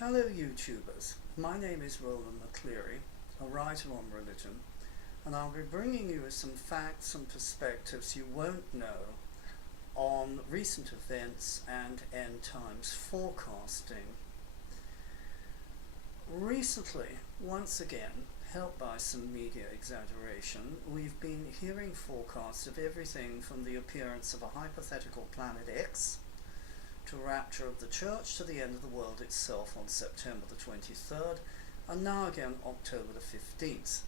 Hello YouTubers, my name is Rollan McCleary, a writer on religion, and I'll be bringing you some facts and perspectives you won't know on recent events and end times forecasting. Recently, once again, helped by some media exaggeration, we've been hearing forecasts of everything from the appearance of a hypothetical planet X to rapture of the church to the end of the world itself on September the 23rd, and now again October the 15th.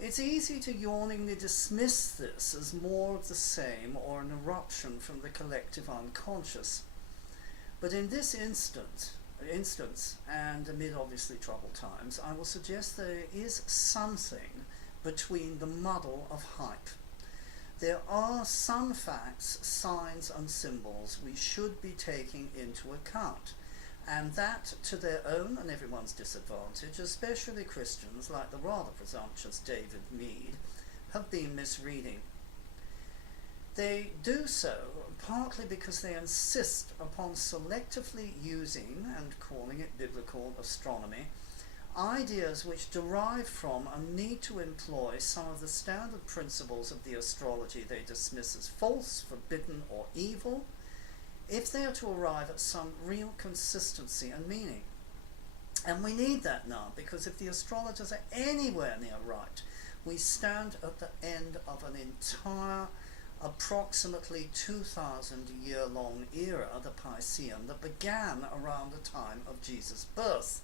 It's easy to yawningly dismiss this as more of the same or an eruption from the collective unconscious. But in this instance, and amid obviously troubled times, I will suggest there is something between the muddle of hype. There are some facts, signs and symbols we should be taking into account, and that to their own and everyone's disadvantage, especially Christians like the rather presumptuous David Mead have been misreading. They do so partly because they insist upon selectively using and calling it biblical astronomy ideas which derive from and need to employ some of the standard principles of the astrology they dismiss as false, forbidden or evil, if they are to arrive at some real consistency and meaning. And we need that now, because if the astrologers are anywhere near right, we stand at the end of an entire approximately 2,000 year long era, the Piscean, that began around the time of Jesus' birth.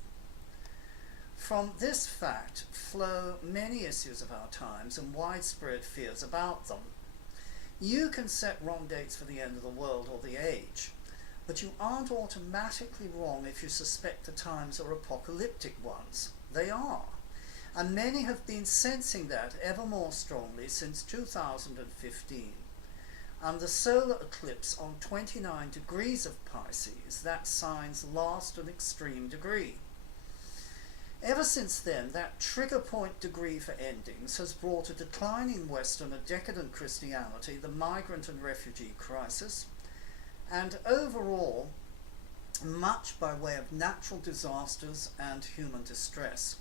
From this fact flow many issues of our times and widespread fears about them. You can set wrong dates for the end of the world or the age, but you aren't automatically wrong if you suspect the times are apocalyptic ones. They are. And many have been sensing that ever more strongly since 2015. And the solar eclipse on 29 degrees of Pisces, that sign's last and extreme degree. Ever since then, that trigger point degree for endings has brought a declining Western, a decadent Christianity, the migrant and refugee crisis, and overall, much by way of natural disasters and human distress.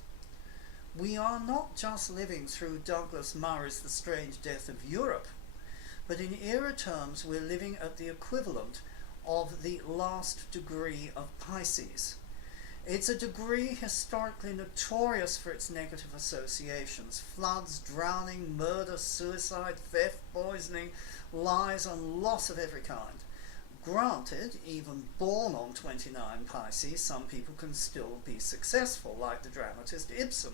We are not just living through Douglas Murray's The Strange Death of Europe, but in era terms we're living at the equivalent of the last degree of Pisces. It's a degree historically notorious for its negative associations: floods, drowning, murder, suicide, theft, poisoning, lies and loss of every kind. Granted, even born on 29 Pisces, some people can still be successful, like the dramatist Ibsen.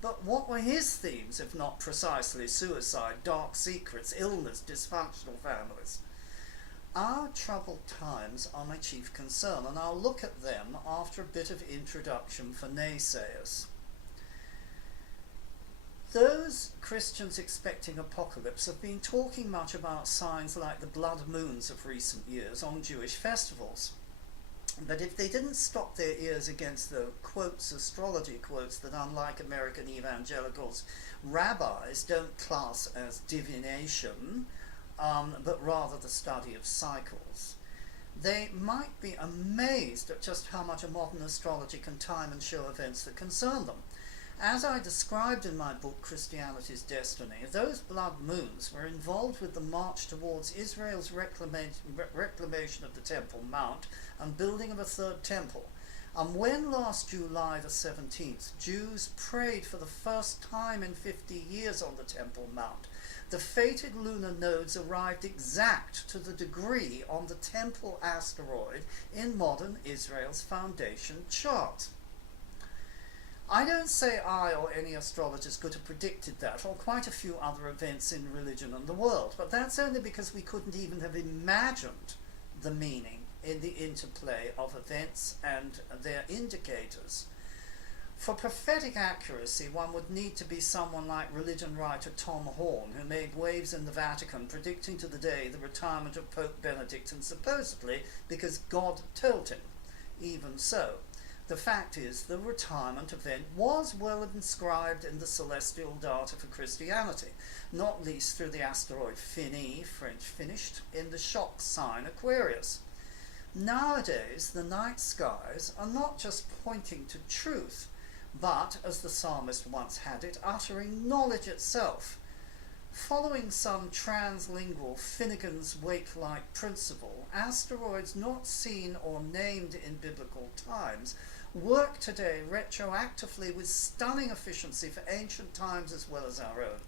But what were his themes if not precisely suicide, dark secrets, illness, dysfunctional families? Our troubled times are my chief concern, and I'll look at them after a bit of introduction for naysayers. Those Christians expecting apocalypse have been talking much about signs like the blood moons of recent years on Jewish festivals. But if they didn't stop their ears against the quotes, astrology quotes, that unlike American evangelicals, rabbis don't class as divination, but rather the study of cycles, they might be amazed at just how much a modern astrology can time and show events that concern them. As I described in my book Christianity's Destiny, those blood moons were involved with the march towards Israel's reclamation of the Temple Mount and building of a third temple. And when last July the 17th, Jews prayed for the first time in 50 years on the Temple Mount, the fated lunar nodes arrived exact to the degree on the temple asteroid in modern Israel's foundation chart. I don't say I or any astrologers could have predicted that, or quite a few other events in religion and the world, but that's only because we couldn't even have imagined the meaning in the interplay of events and their indicators. For prophetic accuracy, one would need to be someone like religion writer Tom Horn, who made waves in the Vatican predicting to the day the retirement of Pope Benedict, and supposedly because God told him. Even so, the fact is the retirement event was well inscribed in the celestial data for Christianity, not least through the asteroid Finis, French finished, in the shock sign Aquarius. Nowadays, the night skies are not just pointing to truth, but, as the psalmist once had it, uttering knowledge itself. Following some translingual Finnegan's Wake-like principle, asteroids not seen or named in biblical times work today retroactively with stunning efficiency for ancient times as well as our own.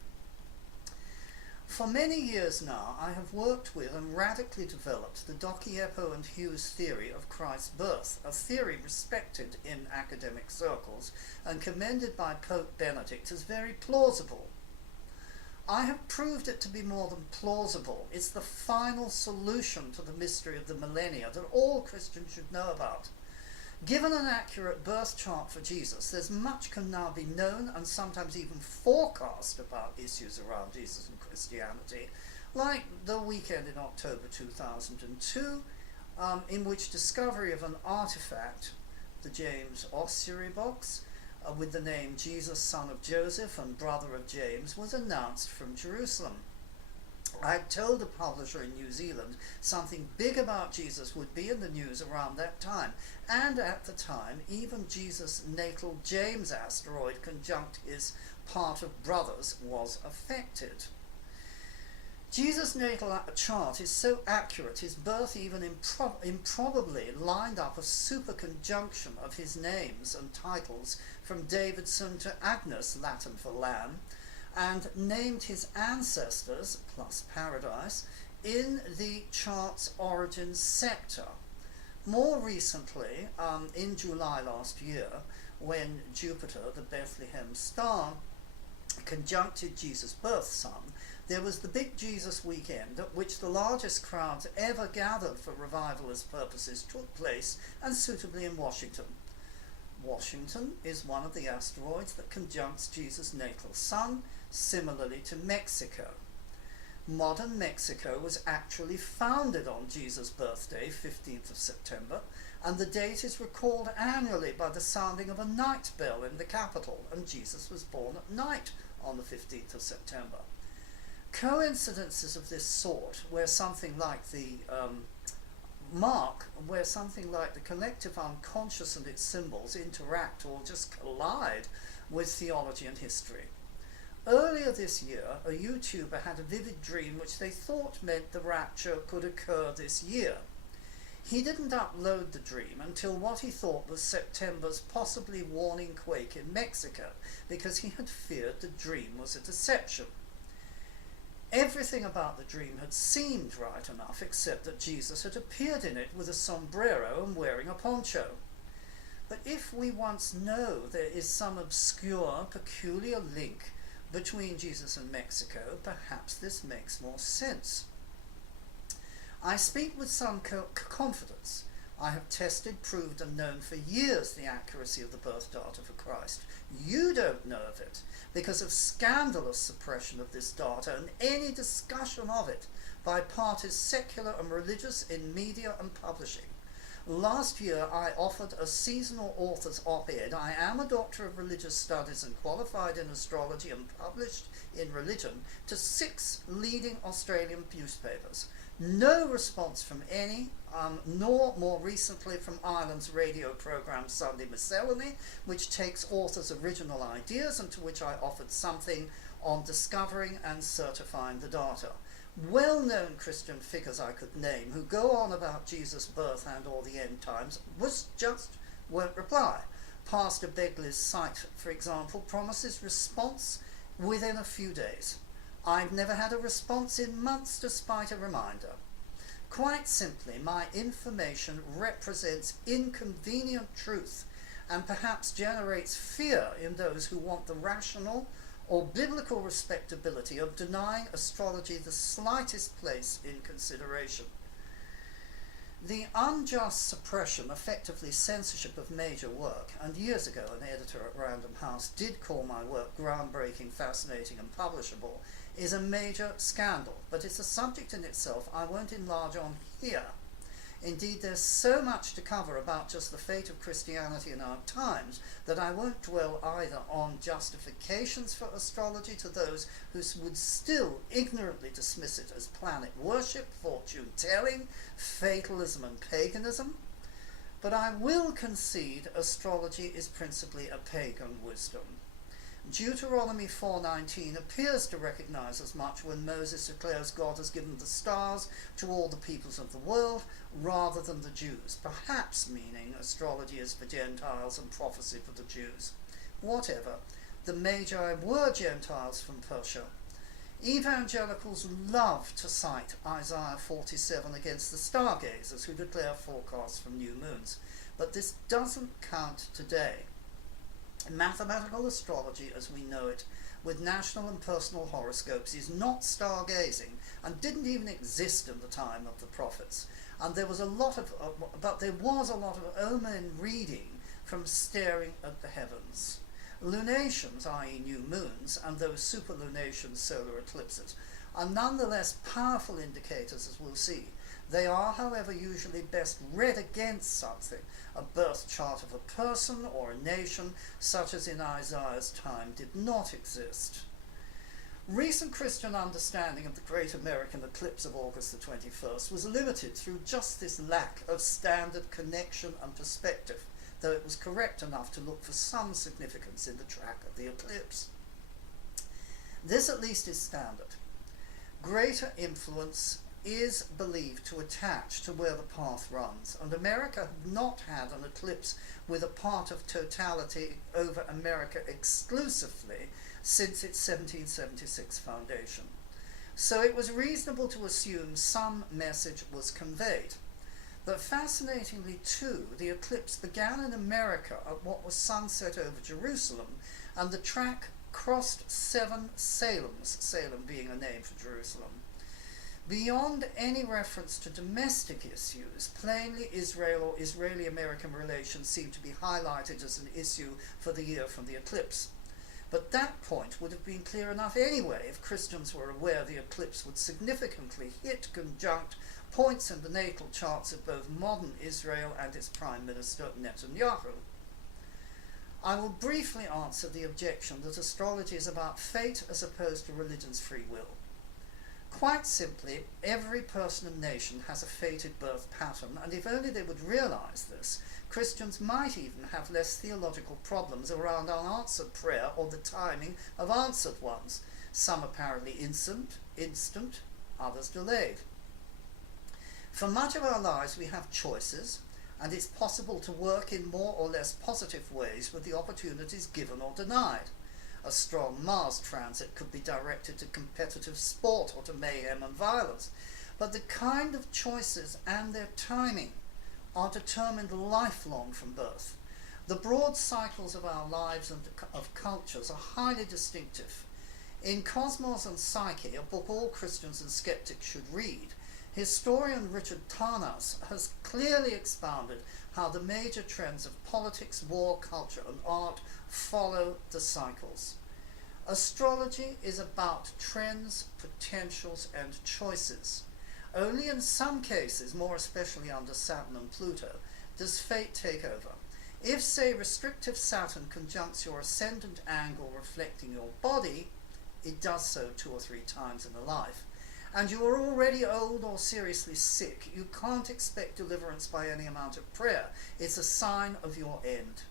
For many years now, I have worked with and radically developed the Docchiepo and Hughes theory of Christ's birth, a theory respected in academic circles and commended by Pope Benedict as very plausible. I have proved it to be more than plausible. It's the final solution to the mystery of the millennia that all Christians should know about. Given an accurate birth chart for Jesus, there's much can now be known and sometimes even forecast about issues around Jesus and Christianity, like the weekend in October 2002, in which discovery of an artifact, the James Ossuary box, with the name Jesus, son of Joseph and brother of James, was announced from Jerusalem. I had told a publisher in New Zealand something big about Jesus would be in the news around that time, and at the time even Jesus' natal James asteroid conjunct his part of brothers was affected. Jesus' natal chart is so accurate, his birth even improbably lined up a super conjunction of his names and titles from Davidson to Agnes, Latin for lamb, and named his ancestors, plus paradise, in the chart's origin sector. More recently, in July last year, when Jupiter, the Bethlehem star, conjuncted Jesus' birth son, there was the big Jesus weekend at which the largest crowds ever gathered for revivalist purposes took place, and suitably in Washington. Washington is one of the asteroids that conjuncts Jesus' natal son, similarly to Mexico. Modern Mexico was actually founded on Jesus' birthday, 15th of September, and the date is recalled annually by the sounding of a night bell in the capital, and Jesus was born at night on the 15th of September. Coincidences of this sort, where something like the collective unconscious and its symbols interact or just collide with theology and history. Earlier this year, a YouTuber had a vivid dream which they thought meant the rapture could occur this year. He didn't upload the dream until what he thought was September's possibly warning quake in Mexico, because he had feared the dream was a deception. Everything about the dream had seemed right enough, except that Jesus had appeared in it with a sombrero and wearing a poncho. But if we once know there is some obscure, peculiar link between Jesus and Mexico, perhaps this makes more sense. I speak with some confidence. I have tested, proved and known for years the accuracy of the birth data for Christ. You don't know of it because of scandalous suppression of this data and any discussion of it by parties secular and religious in media and publishing. Last year I offered a seasonal author's op-ed. I am a Doctor of Religious Studies and qualified in astrology and published in religion to 6 leading Australian newspapers. No response from any, nor more recently from Ireland's radio programme Sunday Miscellany, which takes authors' original ideas and to which I offered something on discovering and certifying the data. Well-known Christian figures I could name who go on about Jesus' birth and or the end times won't reply. Pastor Begley's site, for example, promises response within a few days. I've never had a response in months despite a reminder. Quite simply, my information represents inconvenient truth and perhaps generates fear in those who want the rational or biblical respectability of denying astrology the slightest place in consideration. The unjust suppression, effectively censorship of major work, and years ago an editor at Random House did call my work groundbreaking, fascinating and publishable, is a major scandal, but it's a subject in itself I won't enlarge on here. Indeed, there's so much to cover about just the fate of Christianity in our times that I won't dwell either on justifications for astrology to those who would still ignorantly dismiss it as planet worship, fortune-telling, fatalism and paganism, but I will concede astrology is principally a pagan wisdom. Deuteronomy 4:19 appears to recognize as much when Moses declares God has given the stars to all the peoples of the world rather than the Jews, perhaps meaning astrology is for Gentiles and prophecy for the Jews. Whatever, the Magi were Gentiles from Persia. Evangelicals love to cite Isaiah 47 against the stargazers who declare forecasts from new moons, but this doesn't count today. Mathematical astrology as we know it, with national and personal horoscopes, is not stargazing and didn't even exist in the time of the prophets. And there was a lot of omen reading from staring at the heavens. Lunations, i.e. new moons, and those superlunations, solar eclipses, are nonetheless powerful indicators, as we'll see. They are, however, usually best read against something, a birth chart of a person or a nation, such as in Isaiah's time did not exist. Recent Christian understanding of the Great American Eclipse of August the 21st was limited through just this lack of standard connection and perspective, though it was correct enough to look for some significance in the track of the eclipse. This at least is standard. Greater influence is believed to attach to where the path runs, and America had not had an eclipse with a part of totality over America exclusively since its 1776 foundation. So it was reasonable to assume some message was conveyed. But fascinatingly too, the eclipse began in America at what was sunset over Jerusalem, and the track crossed 7 Salems, Salem being a name for Jerusalem. Beyond any reference to domestic issues, plainly Israel or Israeli-American relations seem to be highlighted as an issue for the year from the eclipse. But that point would have been clear enough anyway if Christians were aware the eclipse would significantly hit conjunct points in the natal charts of both modern Israel and its Prime Minister Netanyahu. I will briefly answer the objection that astrology is about fate as opposed to religion's free will. Quite simply, every person and nation has a fated birth pattern, and if only they would realize this, Christians might even have less theological problems around unanswered prayer or the timing of answered ones, some apparently instant, others delayed. For much of our lives we have choices, and it's possible to work in more or less positive ways with the opportunities given or denied. A strong Mars transit could be directed to competitive sport or to mayhem and violence, but the kind of choices and their timing are determined lifelong from birth. The broad cycles of our lives and of cultures are highly distinctive. In Cosmos and Psyche, a book all Christians and skeptics should read, historian Richard Tarnas has clearly expounded how the major trends of politics, war, culture and art follow the cycles. Astrology is about trends, potentials and choices. Only in some cases, more especially under Saturn and Pluto, does fate take over. If, say, restrictive Saturn conjuncts your ascendant angle reflecting your body, it does so 2 or 3 times in a life, and you are already old or seriously sick, you can't expect deliverance by any amount of prayer. It's a sign of your end.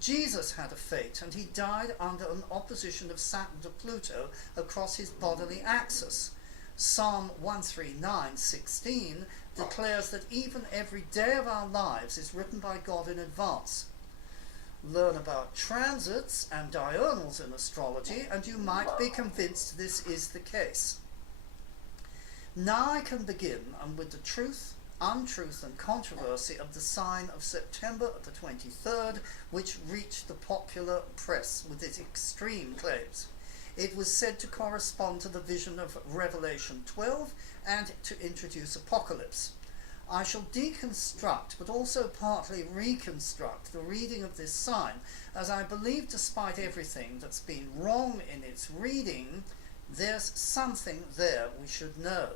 Jesus had a fate, and he died under an opposition of Saturn to Pluto across his bodily axis. Psalm 139:16 declares that even every day of our lives is written by God in advance. Learn about transits and diurnals in astrology, and you might be convinced this is the case. Now I can begin, and with the truth, untruth and controversy of the sign of September the 23rd, which reached the popular press with its extreme claims. It was said to correspond to the vision of Revelation 12 and to introduce apocalypse. I shall deconstruct, but also partly reconstruct, the reading of this sign, as I believe, despite everything that's been wrong in its reading, there's something there we should know.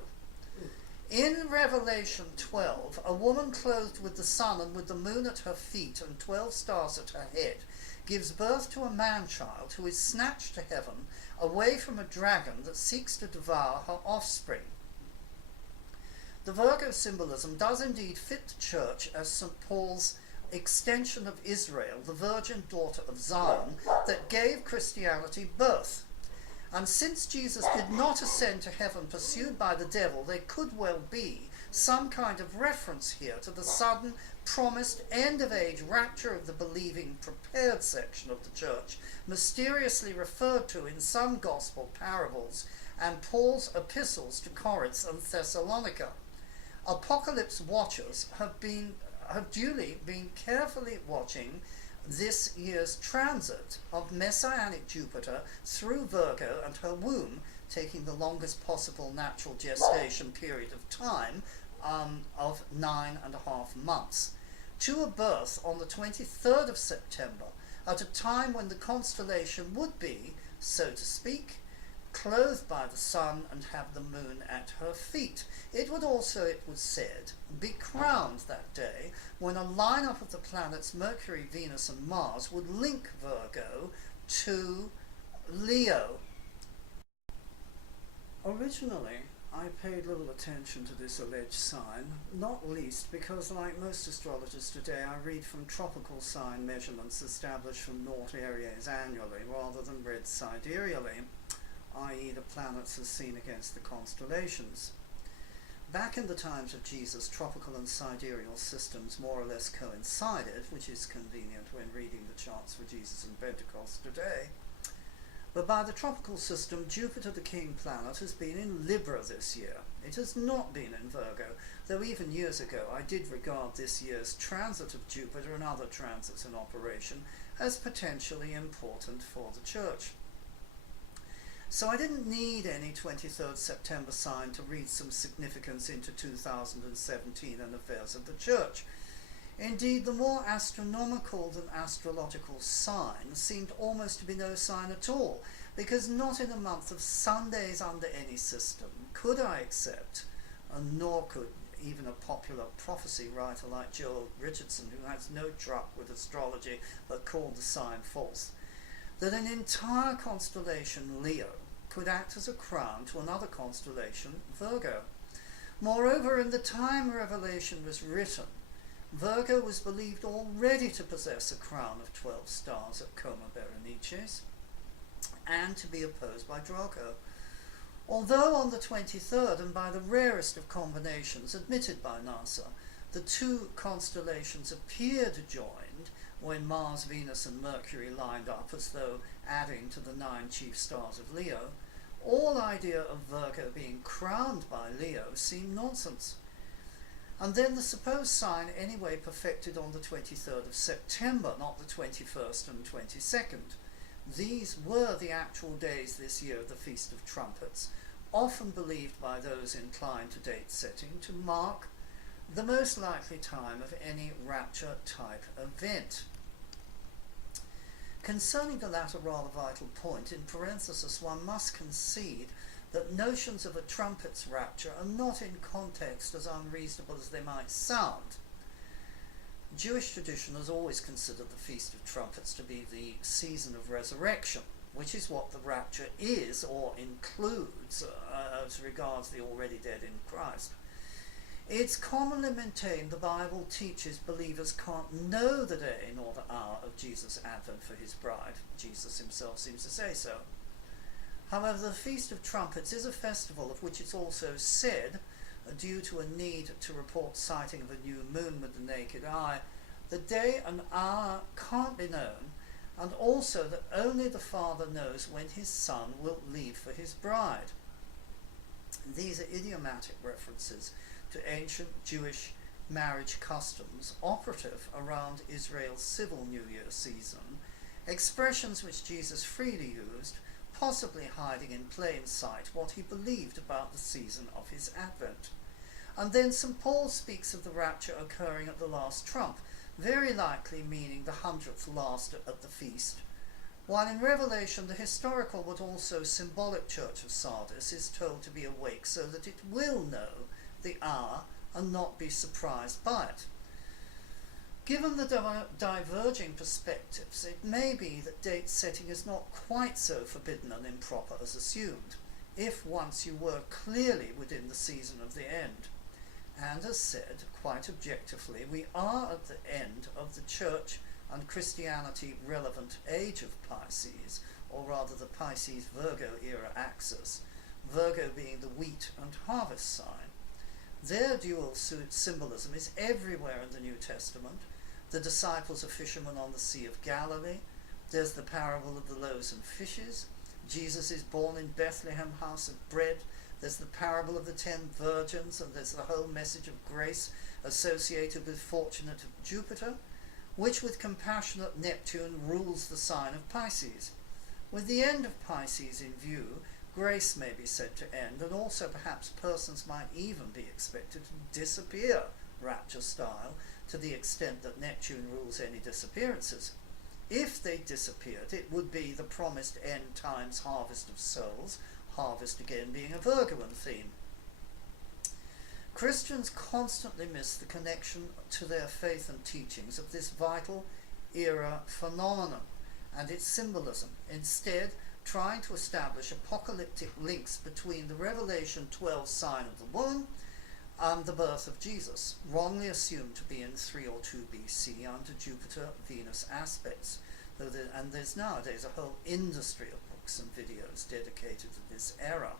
In Revelation 12, a woman clothed with the sun and with the moon at her feet and 12 stars at her head gives birth to a man-child who is snatched to heaven away from a dragon that seeks to devour her offspring. The Virgo symbolism does indeed fit the Church as St. Paul's extension of Israel, the virgin daughter of Zion, that gave Christianity birth. And since Jesus did not ascend to heaven pursued by the devil, there could well be some kind of reference here to the sudden, promised, end-of-age rapture of the believing, prepared section of the Church, mysteriously referred to in some gospel parables and Paul's epistles to Corinth and Thessalonica. Apocalypse watchers have duly been carefully watching this year's transit of Messianic Jupiter through Virgo and her womb, taking the longest possible natural gestation period of time of 9.5 months, to a birth on the 23rd of September, at a time when the constellation would be, so to speak, clothed by the sun and have the moon at her feet. It would also, it was said, be crowned that day when a lineup of the planets Mercury, Venus and Mars would link Virgo to Leo. Originally, I paid little attention to this alleged sign, not least because, like most astrologers today, I read from tropical sign measurements established from Nort Aries annually rather than read sidereally, i.e. the planets as seen against the constellations. Back in the times of Jesus, tropical and sidereal systems more or less coincided, which is convenient when reading the charts for Jesus and Pentecost today. But by the tropical system, Jupiter, the king planet, has been in Libra this year. It has not been in Virgo, though even years ago I did regard this year's transit of Jupiter and other transits in operation as potentially important for the Church. So I didn't need any 23rd September sign to read some significance into 2017 and affairs of the Church. Indeed, the more astronomical than astrological sign seemed almost to be no sign at all, because not in a month of Sundays under any system could I accept, and nor could even a popular prophecy writer like Joel Richardson, who has no truck with astrology but called the sign false, that an entire constellation, Leo, could act as a crown to another constellation, Virgo. Moreover, in the time Revelation was written, Virgo was believed already to possess a crown of 12 stars at Coma Berenices, and to be opposed by Draco. Although on the 23rd, and by the rarest of combinations admitted by NASA, the two constellations appeared joined when Mars, Venus and Mercury lined up as though adding to the 9 chief stars of Leo, all idea of Virgo being crowned by Leo seemed nonsense. And then the supposed sign anyway perfected on the 23rd of September, not the 21st and 22nd. These were the actual days this year of the Feast of Trumpets, often believed by those inclined to date setting to mark the most likely time of any rapture-type event. Concerning the latter rather vital point, in parenthesis, one must concede that notions of a trumpet's rapture are not in context as unreasonable as they might sound. Jewish tradition has always considered the Feast of Trumpets to be the season of resurrection, which is what the rapture is or includes as regards the already dead in Christ. It's commonly maintained the Bible teaches believers can't know the day nor the hour of Jesus' advent for his bride. Jesus himself seems to say so. However, the Feast of Trumpets is a festival of which it's also said, due to a need to report sighting of a new moon with the naked eye, the day and hour can't be known, and also that only the Father knows when his Son will leave for his bride. These are idiomatic references to ancient Jewish marriage customs operative around Israel's civil New Year season, expressions which Jesus freely used, possibly hiding in plain sight what he believed about the season of his advent. And then St. Paul speaks of the rapture occurring at the last trump, very likely meaning the 100th last at the feast, while in Revelation the historical but also symbolic church of Sardis is told to be awake so that it will know the hour and not be surprised by it. Given the diverging perspectives, it may be that date setting is not quite so forbidden and improper as assumed, if once you were clearly within the season of the end. And as said, quite objectively, we are at the end of the Church and Christianity relevant age of Pisces, or rather the Pisces-Virgo era axis, Virgo being the wheat and harvest sign. Their dual symbolism is everywhere in the New Testament. The disciples are fishermen on the Sea of Galilee. There's the parable of the loaves and fishes. Jesus is born in Bethlehem, house of bread. There's the parable of the 10 virgins, and there's the whole message of grace associated with fortunate Jupiter, which with compassionate Neptune rules the sign of Pisces. With the end of Pisces in view, grace may be said to end, and also perhaps persons might even be expected to disappear, rapture style, to the extent that Neptune rules any disappearances. If they disappeared, it would be the promised end times harvest of souls, harvest again being a Virgoan theme. Christians constantly miss the connection to their faith and teachings of this vital era phenomenon and its symbolism, instead trying to establish apocalyptic links between the Revelation 12 sign of the woman and the birth of Jesus, wrongly assumed to be in 3 or 2 BC under Jupiter-Venus aspects. And there's nowadays a whole industry of books and videos dedicated to this era.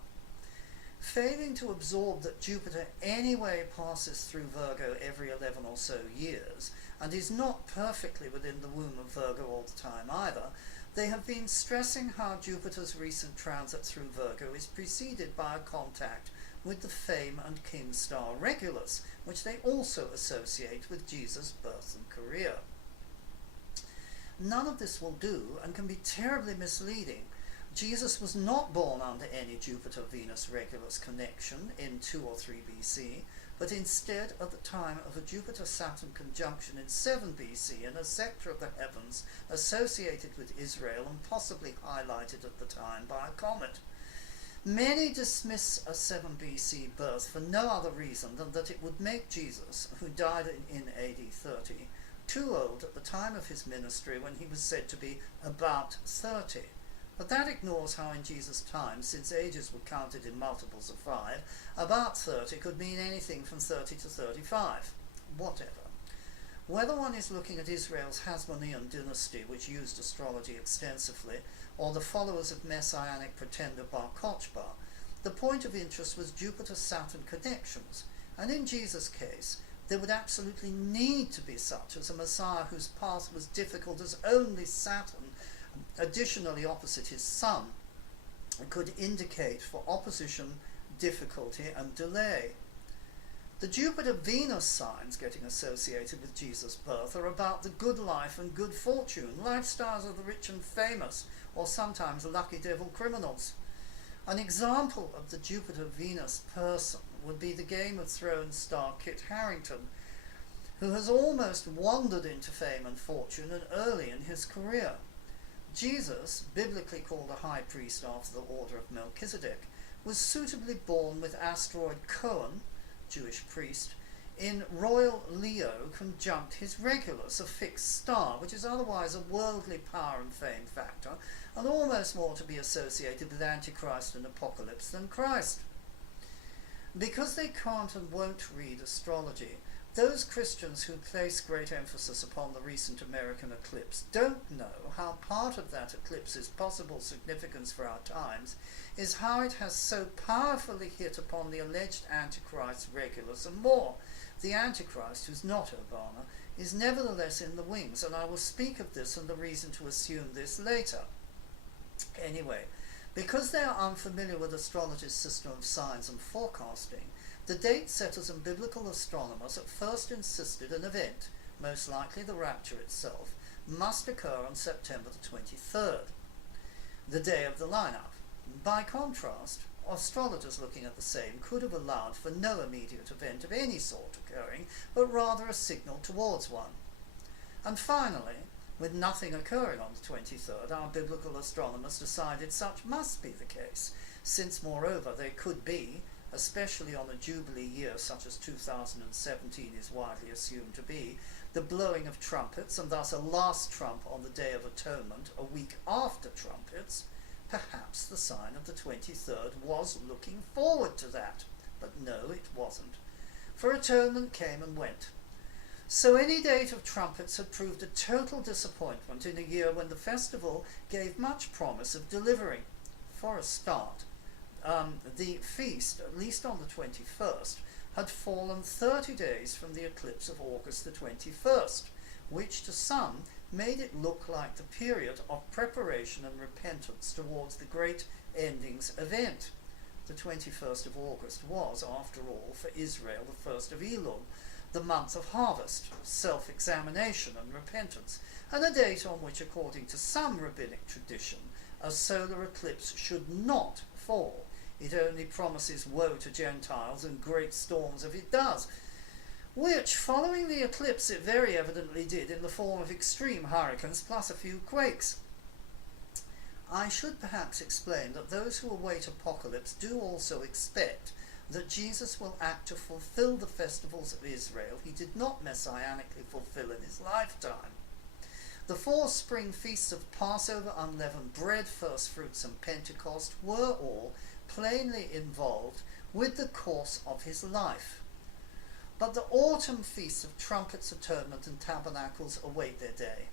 Failing to absorb that Jupiter anyway passes through Virgo every 11 or so years, and is not perfectly within the womb of Virgo all the time either, they have been stressing how Jupiter's recent transit through Virgo is preceded by a contact with the Fame and King star Regulus, which they also associate with Jesus' birth and career. None of this will do and can be terribly misleading. Jesus was not born under any Jupiter-Venus-Regulus connection in 2 or 3 BC, but instead at the time of a Jupiter-Saturn conjunction in 7 BC in a sector of the heavens associated with Israel and possibly highlighted at the time by a comet. Many dismiss a 7 BC birth for no other reason than that it would make Jesus, who died in AD 30, too old at the time of his ministry when he was said to be about 30. But that ignores how in Jesus' time, since ages were counted in multiples of 5, about 30 could mean anything from 30 to 35. Whatever. Whether one is looking at Israel's Hasmonean dynasty, which used astrology extensively, or the followers of messianic pretender Bar Kochba, the point of interest was Jupiter-Saturn connections, and in Jesus' case, there would absolutely need to be such as a Messiah whose path was difficult as only Saturn, additionally opposite his sun, could indicate for opposition, difficulty and delay. The Jupiter-Venus signs getting associated with Jesus' birth are about the good life and good fortune, lifestyles of the rich and famous, or sometimes lucky devil criminals. An example of the Jupiter-Venus person would be the Game of Thrones star Kit Harington, who has almost wandered into fame and fortune and early in his career. Jesus, biblically called a high priest after the order of Melchizedek, was suitably born with asteroid Cohen, Jewish priest, in royal Leo conjunct his Regulus, a fixed star, which is otherwise a worldly power and fame factor, and almost more to be associated with Antichrist and Apocalypse than Christ. Because they can't and won't read astrology, those Christians who place great emphasis upon the recent American eclipse don't know how part of that eclipse's possible significance for our times is how it has so powerfully hit upon the alleged Antichrist Regulus and more. The Antichrist, who's not Obama, is nevertheless in the wings, and I will speak of this and the reason to assume this later. Anyway, because they are unfamiliar with astrology's system of signs and forecasting, the date setters and biblical astronomers at first insisted an event, most likely the rapture itself, must occur on September the 23rd, the day of the lineup. By contrast, astrologers looking at the same could have allowed for no immediate event of any sort occurring, but rather a signal towards one. And finally, with nothing occurring on the 23rd, our biblical astronomers decided such must be the case, since moreover there could be, especially on a Jubilee year such as 2017 is widely assumed to be, the blowing of trumpets, and thus a last trump on the Day of Atonement, a week after trumpets, perhaps the sign of the 23rd was looking forward to that. But no, it wasn't. For Atonement came and went. So any date of trumpets had proved a total disappointment in a year when the festival gave much promise of delivering. For a start, the feast, at least on the 21st, had fallen 30 days from the eclipse of August the 21st, which to some made it look like the period of preparation and repentance towards the great endings event. The 21st of August was, after all, for Israel the first of Elul, the month of harvest, self-examination and repentance, and a date on which, according to some rabbinic tradition, a solar eclipse should not fall. It only promises woe to Gentiles and great storms if it does, which, following the eclipse, it very evidently did in the form of extreme hurricanes plus a few quakes. I should perhaps explain that those who await apocalypse do also expect that Jesus will act to fulfill the festivals of Israel he did not messianically fulfill in his lifetime. The 4 spring feasts of Passover, unleavened bread, first fruits and Pentecost were all plainly involved with the course of his life. But the autumn feasts of trumpets, atonement and tabernacles await their day.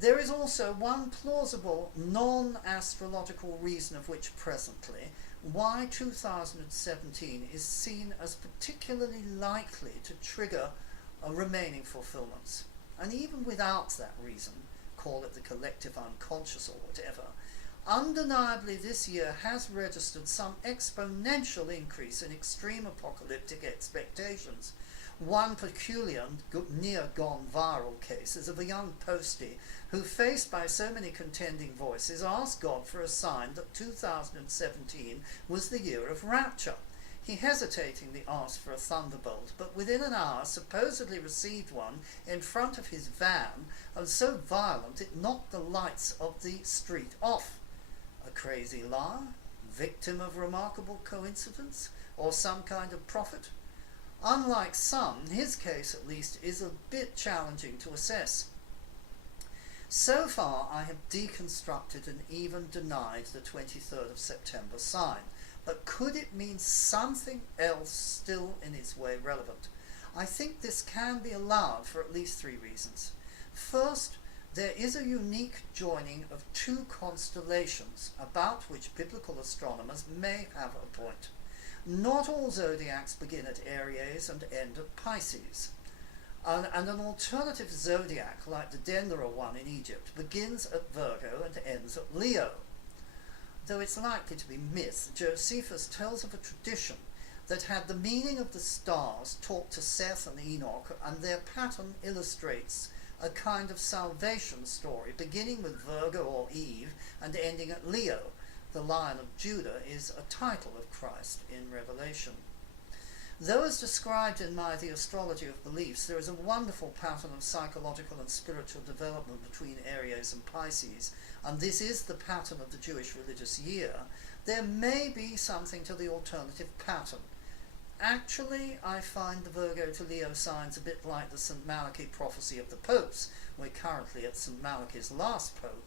There is also one plausible non-astrological reason, of which presently, why 2017 is seen as particularly likely to trigger remaining fulfillments. And even without that reason, call it the collective unconscious or whatever, undeniably this year has registered some exponential increase in extreme apocalyptic expectations. One peculiar, near-gone viral case is of a young postie who, faced by so many contending voices, asked God for a sign that 2017 was the year of rapture. He hesitatingly asked for a thunderbolt, but within an hour supposedly received one in front of his van, and so violent it knocked the lights of the street off. A crazy liar? Victim of remarkable coincidence? Or some kind of prophet? Unlike some, his case at least is a bit challenging to assess. So far I have deconstructed and even denied the 23rd of September sign, but could it mean something else still in its way relevant? I think this can be allowed for at least 3 reasons. First, there is a unique joining of 2 constellations about which biblical astronomers may have a point. Not all zodiacs begin at Aries and end at Pisces. And an alternative zodiac, like the Dendera one in Egypt, begins at Virgo and ends at Leo. Though it's likely to be myth, Josephus tells of a tradition that had the meaning of the stars taught to Seth and Enoch, and their pattern illustrates a kind of salvation story, beginning with Virgo or Eve and ending at Leo. The Lion of Judah is a title of Christ in Revelation. Though as described in my The Astrology of Beliefs, there is a wonderful pattern of psychological and spiritual development between Aries and Pisces, and this is the pattern of the Jewish religious year, there may be something to the alternative pattern. Actually, I find the Virgo to Leo signs a bit like the St. Malachy prophecy of the popes. We're currently at St. Malachy's last pope,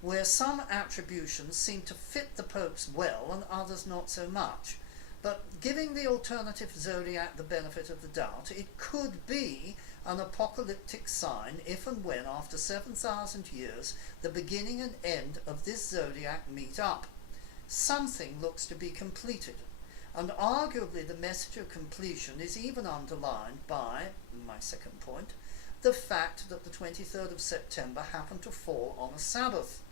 where some attributions seem to fit the popes well and others not so much. But giving the alternative zodiac the benefit of the doubt, it could be an apocalyptic sign if and when, after 7,000 years, the beginning and end of this zodiac meet up. Something looks to be completed, and arguably the message of completion is even underlined by, my second point, the fact that the 23rd of September happened to fall on a Sabbath.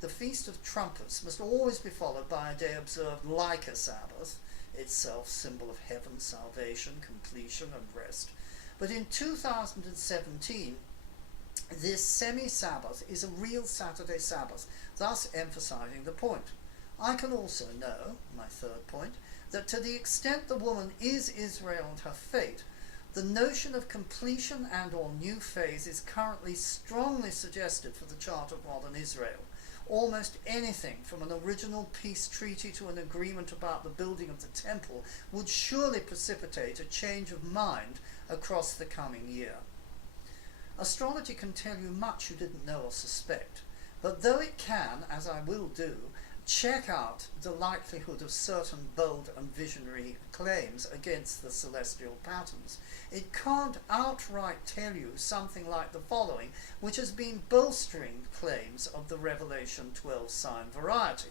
The Feast of Trumpets must always be followed by a day observed like a Sabbath, itself symbol of heaven, salvation, completion and rest. But in 2017, this semi-Sabbath is a real Saturday Sabbath, thus emphasizing the point. I can also know, my third point, that to the extent the woman is Israel and her fate, the notion of completion and or new phase is currently strongly suggested for the chart of modern Israel. almost anything from an original peace treaty to an agreement about the building of the temple would surely precipitate a change of mind across the coming year. Astrology can tell you much you didn't know or suspect, but though it can, as I will do, check out the likelihood of certain bold and visionary claims against the celestial patterns, it can't outright tell you something like the following, which has been bolstering claims of the Revelation 12 sign variety.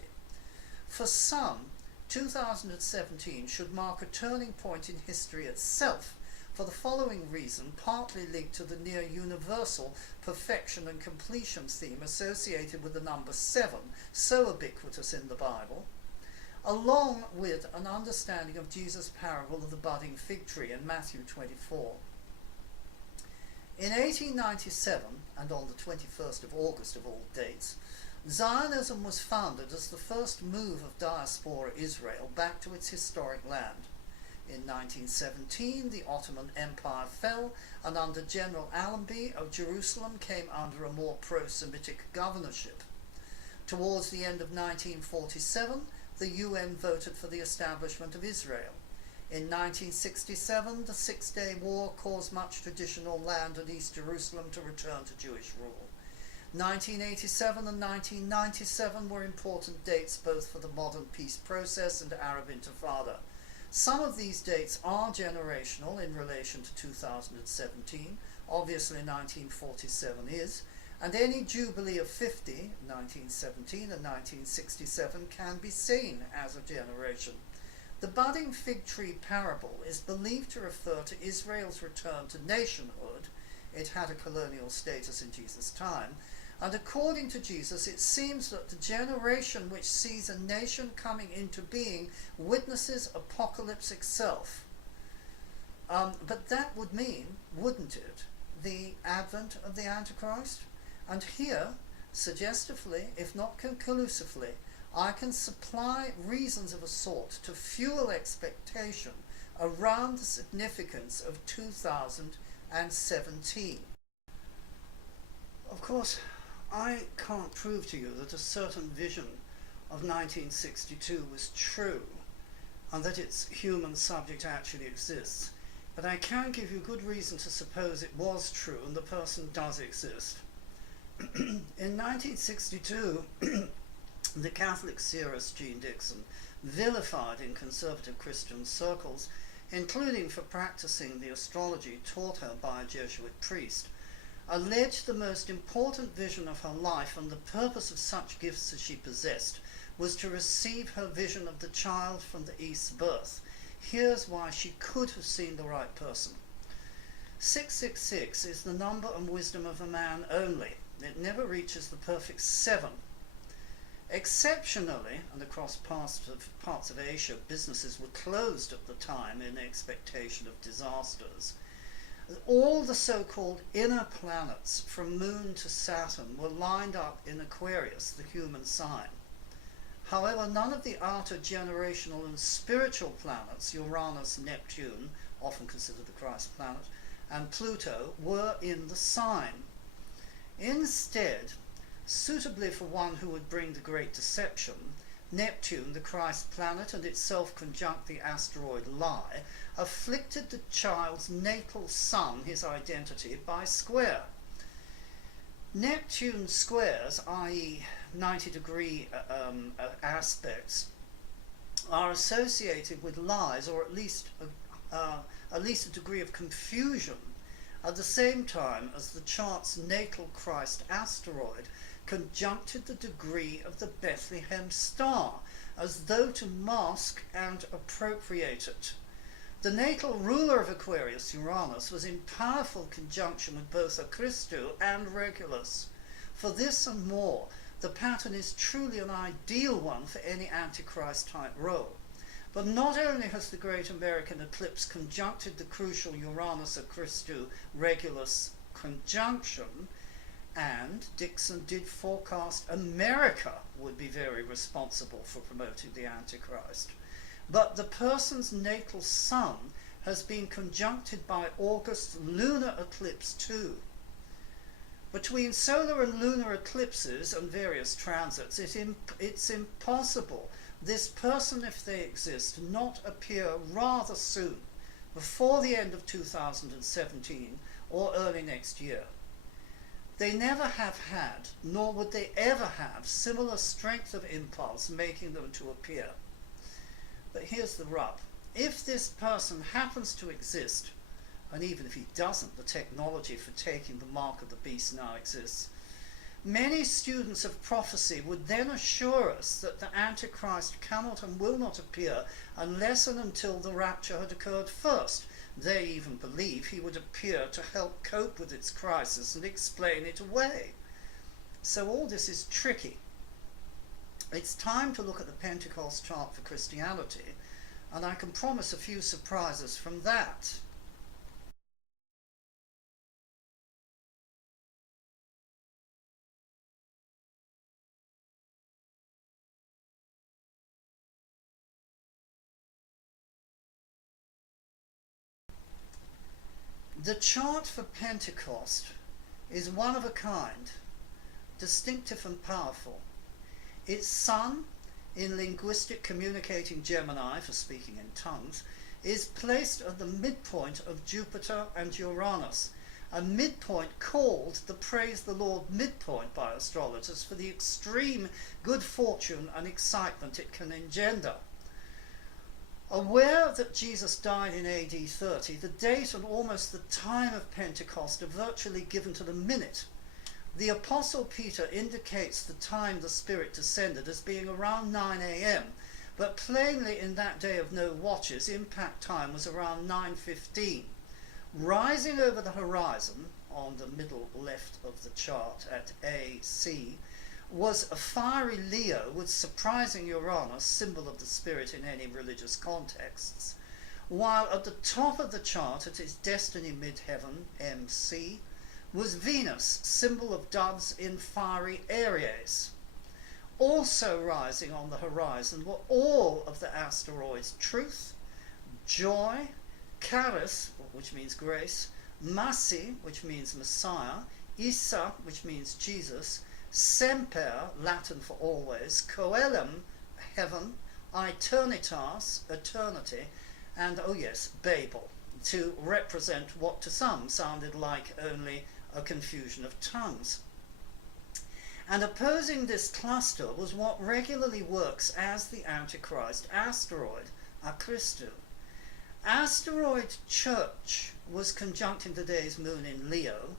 For some, 2017 should mark a turning point in history itself, for the following reason, partly linked to the near universal perfection and completion theme associated with the number 7, so ubiquitous in the Bible, along with an understanding of Jesus' parable of the budding fig tree in Matthew 24. In 1897, and on the 21st of August of all dates, Zionism was founded as the first move of diaspora Israel back to its historic land. In 1917, the Ottoman Empire fell, and under General Allenby of Jerusalem came under a more pro-Semitic governorship. Towards the end of 1947, the UN voted for the establishment of Israel. In 1967, the Six-Day War caused much traditional land in East Jerusalem to return to Jewish rule. 1987 and 1997 were important dates both for the modern peace process and Arab Intifada. Some of these dates are generational in relation to 2017, obviously 1947 is, and any jubilee of 50, 1917 and 1967, can be seen as a generation. The budding fig tree parable is believed to refer to Israel's return to nationhood. It had a colonial status in Jesus' time, and according to Jesus, it seems that the generation which sees a nation coming into being witnesses apocalypse itself. But that would mean, wouldn't it, the advent of the Antichrist? And here, suggestively, if not conclusively, I can supply reasons of a sort to fuel expectation around the significance of 2017. Of course, I can't prove to you that a certain vision of 1962 was true and that its human subject actually exists, but I can give you good reason to suppose it was true and the person does exist. In 1962, the Catholic seeress Jean Dixon, vilified in conservative Christian circles, including for practicing the astrology taught her by a Jesuit priest, alleged the most important vision of her life and the purpose of such gifts as she possessed was to receive her vision of the child from the East's birth. Here's why she could have seen the right person. 666 is the number and wisdom of a man only. It never reaches the perfect 7. Exceptionally, and across parts of Asia, businesses were closed at the time in expectation of disasters. All the so-called inner planets, from Moon to Saturn, were lined up in Aquarius, the human sign. However, none of the outer generational and spiritual planets, Uranus, Neptune, often considered the Christ planet, and Pluto, were in the sign. Instead, suitably for one who would bring the great deception, Neptune, the Christ planet, and itself conjunct the asteroid Lie, afflicted the child's natal sun, his identity, by square. Neptune squares, i.e. 90-degree aspects, are associated with lies, or at least a degree of confusion, at the same time as the chart's natal Christ asteroid conjuncted the degree of the Bethlehem star, as though to mask and appropriate it. The natal ruler of Aquarius, Uranus, was in powerful conjunction with both a Christu and Regulus. For this and more, the pattern is truly an ideal one for any Antichrist-type role. But not only has the great American eclipse conjuncted the crucial Uranus-Christu-Regulus conjunction, and Dixon did forecast America would be very responsible for promoting the Antichrist, but the person's natal sun has been conjuncted by August's lunar eclipse too. Between solar and lunar eclipses and various transits, it's impossible this person, if they exist, not appear rather soon, before the end of 2017 or early next year. They never have had, nor would they ever have, similar strength of impulse making them to appear. But here's the rub. If this person happens to exist, and even if he doesn't, the technology for taking the mark of the beast now exists, many students of prophecy would then assure us that the Antichrist cannot and will not appear unless and until the rapture had occurred first. They even believe he would appear to help cope with its crisis and explain it away. So all this is tricky. It's time to look at the Pentecost chart for Christianity, and I can promise a few surprises from that. The chart for Pentecost is one of a kind, distinctive and powerful. Its sun, in linguistic communicating Gemini, for speaking in tongues, is placed at the midpoint of Jupiter and Uranus, a midpoint called the Praise the Lord midpoint by astrologers for the extreme good fortune and excitement it can engender. Aware that Jesus died in AD 30, the date and almost the time of Pentecost are virtually given to the minute. The Apostle Peter indicates the time the Spirit descended as being around 9 a.m., but plainly in that day of no watches, impact time was around 9:15. Rising over the horizon, on the middle left of the chart at AC, was a fiery Leo with surprising Uranus, symbol of the spirit in any religious contexts, while at the top of the chart at its destiny midheaven, MC, was Venus, symbol of doves in fiery Aries. Also rising on the horizon were all of the asteroids Truth, Joy, Charis, which means grace, Massi, which means Messiah, Issa, which means Jesus, Semper, Latin for always, Coelum, heaven, Aeternitas, eternity, and, oh yes, Babel, to represent what to some sounded like only a confusion of tongues. And opposing this cluster was what regularly works as the Antichrist asteroid, Achristu. Asteroid Church was conjunct in today's moon in Leo,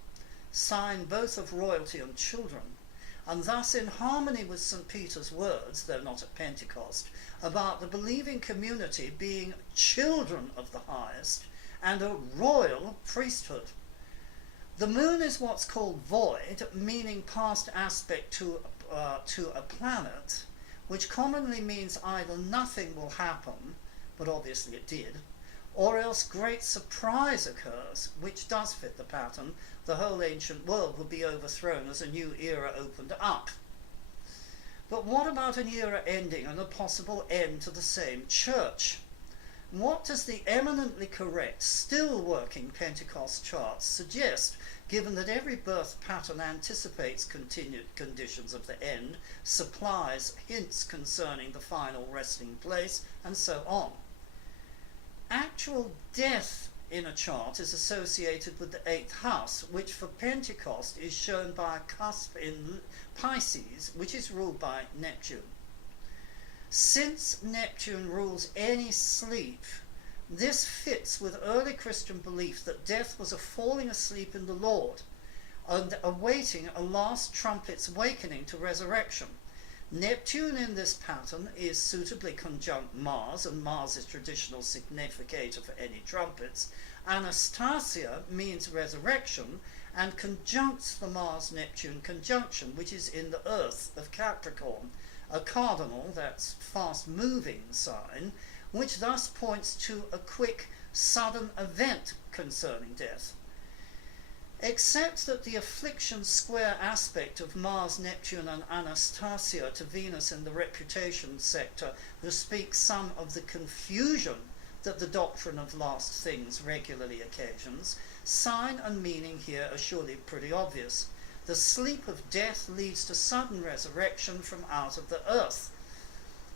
sign both of royalty and children, and thus in harmony with St. Peter's words, though not at Pentecost, about the believing community being children of the highest and a royal priesthood. The moon is what's called void, meaning past aspect to a planet, which commonly means either nothing will happen, but obviously it did, or else great surprise occurs, which does fit the pattern. The whole ancient world would be overthrown as a new era opened up. But what about an era ending and a possible end to the same church? What does the eminently correct, still working Pentecost charts suggest, given that every birth pattern anticipates continued conditions of the end, supplies hints concerning the final resting place, and so on? Actual death in a chart is associated with the 8th house, which for Pentecost is shown by a cusp in Pisces, which is ruled by Neptune. Since Neptune rules any sleep, this fits with early Christian belief that death was a falling asleep in the Lord and awaiting a last trumpet's awakening to resurrection. Neptune in this pattern is suitably conjunct Mars, and Mars is traditional significator for any trumpets. Anastasia means resurrection and conjuncts the Mars-Neptune conjunction, which is in the Earth of Capricorn, a cardinal, that's fast-moving sign, which thus points to a quick, sudden event concerning death. Except that the affliction square aspect of Mars, Neptune and Anastasia to Venus in the reputation sector bespeaks some of the confusion that the doctrine of last things regularly occasions, sign and meaning here are surely pretty obvious. The sleep of death leads to sudden resurrection from out of the earth.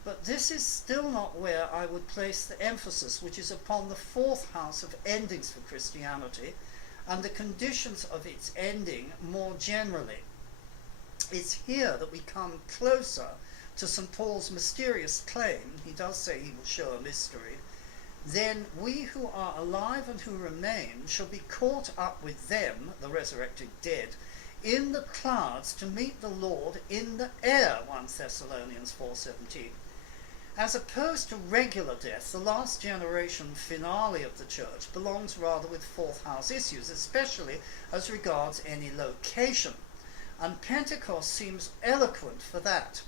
But this is still not where I would place the emphasis, which is upon the fourth house of endings for Christianity and the conditions of its ending more generally. It's here that we come closer to St. Paul's mysterious claim. He does say he will show a mystery. Then we who are alive and who remain shall be caught up with them, the resurrected dead, in the clouds to meet the Lord in the air, 1 Thessalonians 4:17. As opposed to regular death, the last generation finale of the church belongs rather with fourth house issues, especially as regards any location. And Pentecost seems eloquent for that.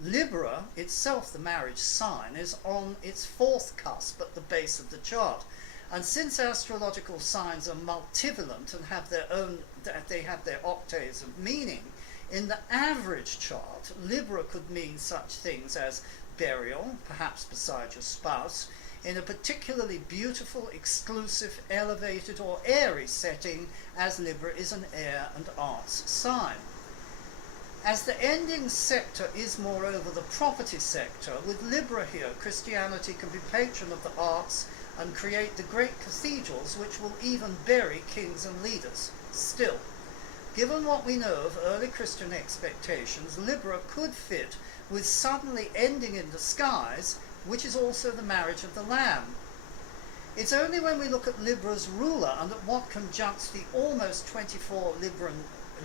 Libra, itself the marriage sign, is on its fourth cusp at the base of the chart. And since astrological signs are multivalent and have their octaves of meaning, in the average chart, Libra could mean such things as burial, perhaps beside your spouse, in a particularly beautiful, exclusive, elevated or airy setting, as Libra is an air and arts sign. As the ending sector is moreover the property sector, with Libra here, Christianity can be patron of the arts and create the great cathedrals which will even bury kings and leaders. Still, given what we know of early Christian expectations, Libra could fit with suddenly ending in the skies, which is also the marriage of the Lamb. It's only when we look at Libra's ruler and at what conjuncts the almost 24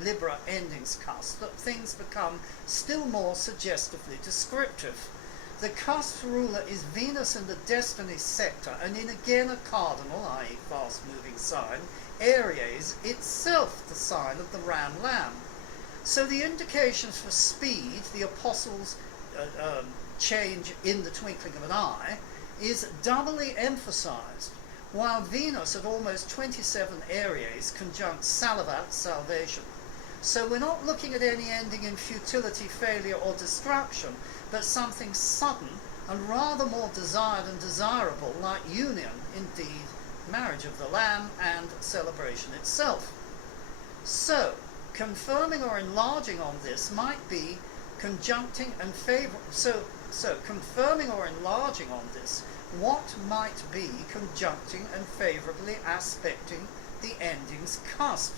Libra endings cusp that things become still more suggestively descriptive. The cusp ruler is Venus in the destiny sector, and in again a cardinal, i.e. fast-moving sign, Aries, itself the sign of the Ram Lamb. So the indications for speed, the apostles' change in the twinkling of an eye, is doubly emphasized, while Venus at almost 27 Aries conjuncts Salavat, salvation. So we're not looking at any ending in futility, failure or destruction, but something sudden and rather more desired and desirable, like union, indeed, marriage of the Lamb and celebration itself. So, confirming or enlarging on this might be conjuncting and confirming or enlarging on this, what might be conjuncting and favourably aspecting the ending's cusp?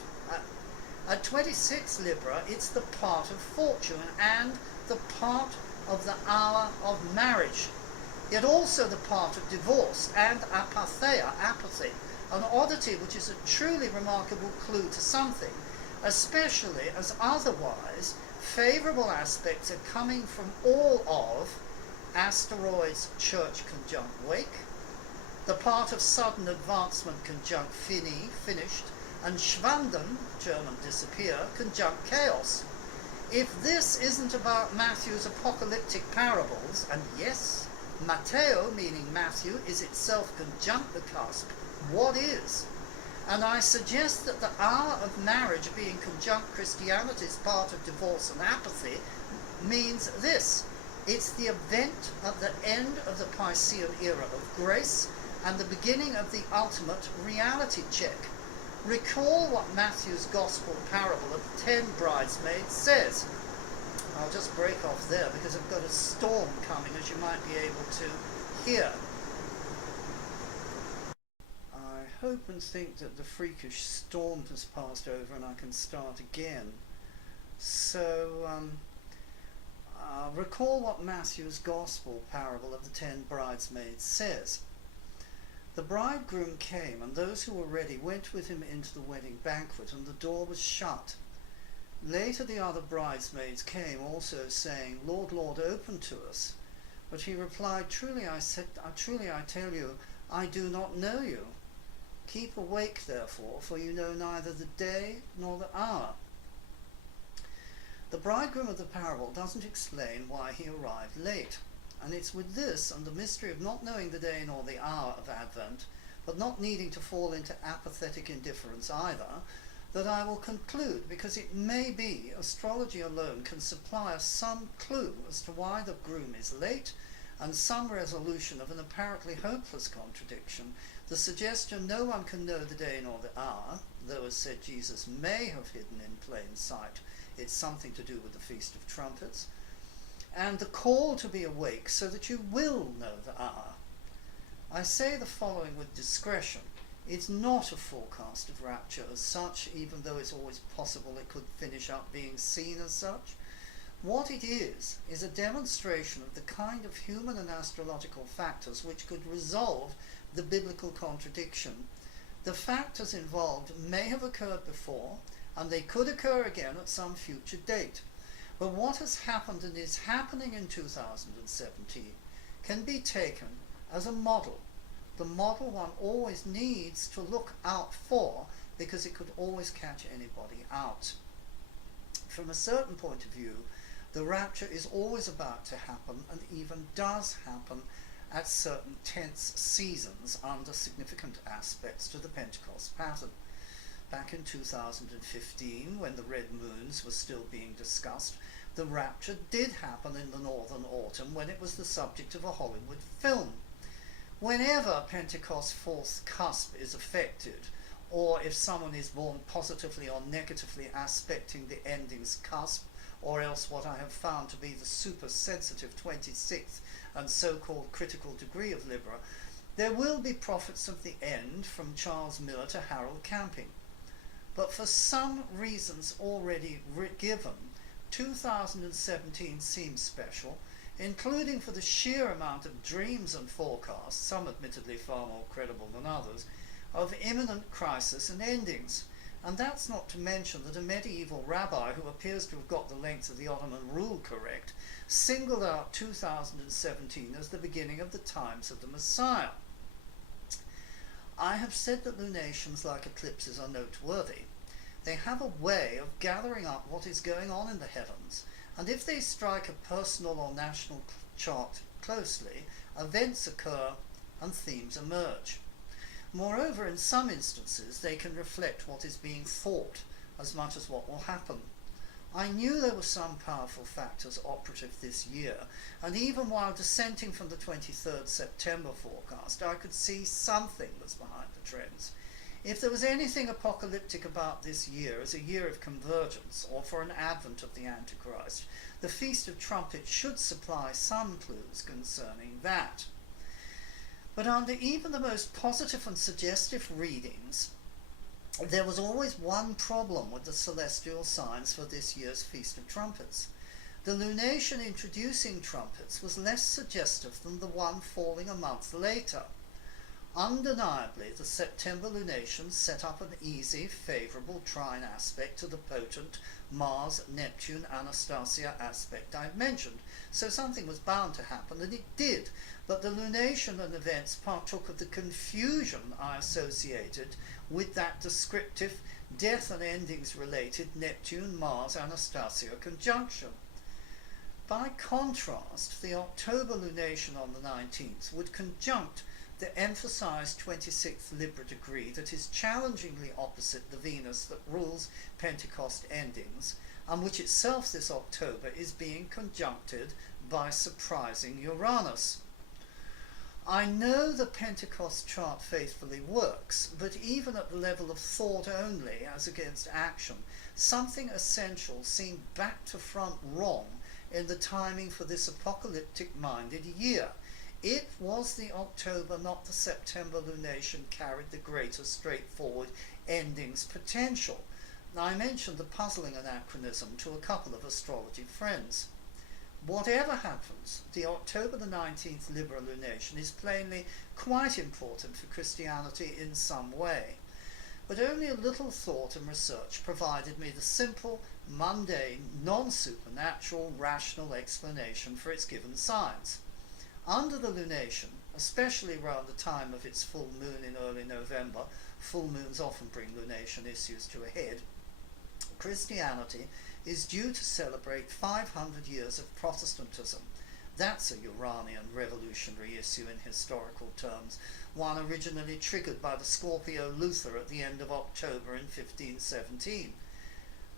At 26 Libra, it's the part of fortune and the part of the hour of marriage, yet also the part of divorce and apatheia, apathy, an oddity which is a truly remarkable clue to something, especially as otherwise favourable aspects are coming from all of asteroids church conjunct wake, the part of sudden advancement conjunct fini, finished, and schwanden, German disappear, conjunct chaos. If this isn't about Matthew's apocalyptic parables, and yes, Matteo, meaning Matthew, is itself conjunct the cusp, what is? And I suggest that the hour of marriage being conjunct Christianity's part of divorce and apathy means this. It's the event at the end of the Piscean era of grace and the beginning of the ultimate reality check. Recall what Matthew's Gospel parable of the 10 bridesmaids says. I'll just break off there because I've got a storm coming, as you might be able to hear. I hope and think that the freakish storm has passed over and I can start again. So, recall what Matthew's Gospel parable of the 10 bridesmaids says. The bridegroom came, and those who were ready went with him into the wedding banquet, and the door was shut. Later the other bridesmaids came also, saying, Lord, Lord, open to us. But he replied, Truly I tell you, I do not know you. Keep awake, therefore, for you know neither the day nor the hour. The bridegroom of the parable doesn't explain why he arrived late. And it's with this and the mystery of not knowing the day nor the hour of Advent, but not needing to fall into apathetic indifference either, that I will conclude, because it may be astrology alone can supply us some clue as to why the groom is late, and some resolution of an apparently hopeless contradiction, the suggestion no one can know the day nor the hour, though as said Jesus may have hidden in plain sight, it's something to do with the Feast of Trumpets, and the call to be awake so that you will know the hour. I say the following with discretion. It's not a forecast of rapture as such, even though it's always possible it could finish up being seen as such. What it is a demonstration of the kind of human and astrological factors which could resolve the biblical contradiction. The factors involved may have occurred before, and they could occur again at some future date. But what has happened and is happening in 2017 can be taken as a model. The model one always needs to look out for, because it could always catch anybody out. From a certain point of view, the rapture is always about to happen, and even does happen at certain tense seasons under significant aspects to the Pentecost pattern. Back in 2015, when the red moons were still being discussed, the rapture did happen in the northern autumn when it was the subject of a Hollywood film. Whenever Pentecost fourth cusp is affected, or if someone is born positively or negatively aspecting the ending's cusp, or else what I have found to be the super-sensitive 26th and so-called critical degree of Libra, there will be prophets of the end from Charles Miller to Harold Camping. But for some reasons already given, 2017 seems special, including for the sheer amount of dreams and forecasts, some admittedly far more credible than others, of imminent crisis and endings. And that's not to mention that a medieval rabbi who appears to have got the length of the Ottoman rule correct singled out 2017 as the beginning of the times of the Messiah. I have said that lunations, like eclipses, are noteworthy. They have a way of gathering up what is going on in the heavens, and if they strike a personal or national chart closely, events occur and themes emerge. Moreover, in some instances, they can reflect what is being thought as much as what will happen. I knew there were some powerful factors operative this year, and even while dissenting from the 23rd September forecast, I could see something was behind the trends. If there was anything apocalyptic about this year as a year of convergence, or for an advent of the Antichrist, the Feast of Trumpets should supply some clues concerning that. But under even the most positive and suggestive readings, there was always one problem with the celestial signs for this year's Feast of Trumpets. The lunation introducing trumpets was less suggestive than the one falling a month later. Undeniably, the September lunation set up an easy, favourable trine aspect to the potent Mars-Neptune Anastasia aspect I've mentioned, so something was bound to happen, and it did, but the lunation and events partook of the confusion I associated with that descriptive, death and endings related Neptune-Mars Anastasia conjunction. By contrast, the October lunation on the 19th would conjunct the emphasized 26th Libra degree that is challengingly opposite the Venus that rules Pentecost endings, and which itself this October is being conjuncted by surprising Uranus. I know the Pentecost chart faithfully works, but even at the level of thought only as against action, something essential seemed back to front wrong in the timing for this apocalyptic-minded year. It was the October, not the September lunation carried the greater straightforward endings potential. I mentioned the puzzling anachronism to a couple of astrology friends. Whatever happens, the October the 19th Libra lunation is plainly quite important for Christianity in some way. But only a little thought and research provided me the simple, mundane, non-supernatural, rational explanation for its given signs. Under the lunation, especially around the time of its full moon in early November, full moons often bring lunation issues to a head, Christianity is due to celebrate 500 years of Protestantism. That's a Uranian revolutionary issue in historical terms, one originally triggered by the Scorpio Luther at the end of October in 1517.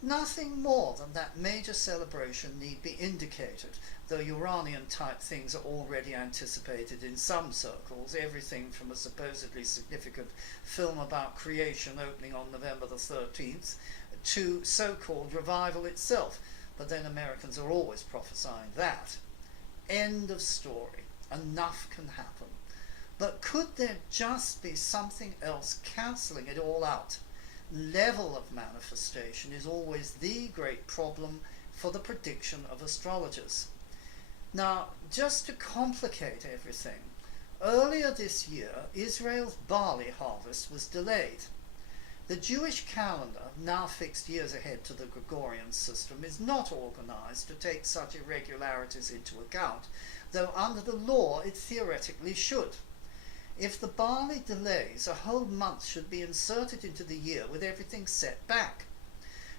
Nothing more than that major celebration need be indicated, though Uranian-type things are already anticipated in some circles, everything from a supposedly significant film about creation opening on November the 13th to so-called revival itself. But then Americans are always prophesying that. End of story. Enough can happen. But could there just be something else cancelling it all out? Level of manifestation is always the great problem for the prediction of astrologers. Now, just to complicate everything, earlier this year, Israel's barley harvest was delayed. The Jewish calendar, now fixed years ahead to the Gregorian system, is not organized to take such irregularities into account, though under the law it theoretically should. If the barley delays, a whole month should be inserted into the year with everything set back.